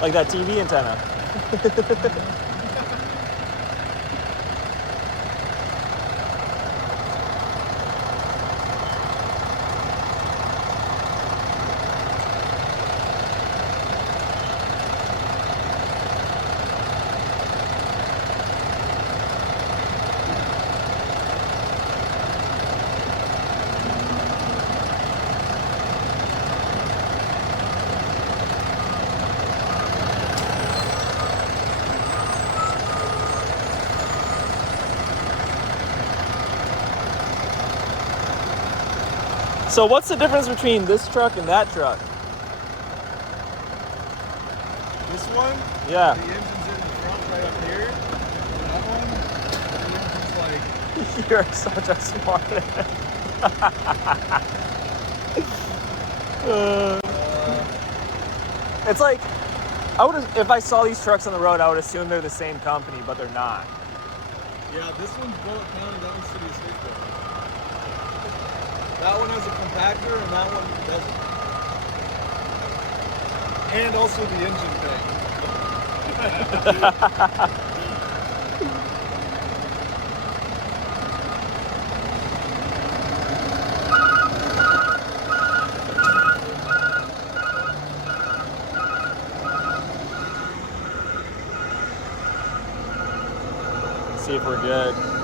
Like that TV antenna. So what's the difference between this truck and that truck? This one, Yeah. the engine's in the front right up here. That one, the engine's like... You're such a smart It's like, if I saw these trucks on the road, I would assume they're the same company, but they're not. Yeah, this one's Bullitt County, that one's City of Statesboro. That one has a compactor and that one doesn't. And also the engine thing. See if we're good.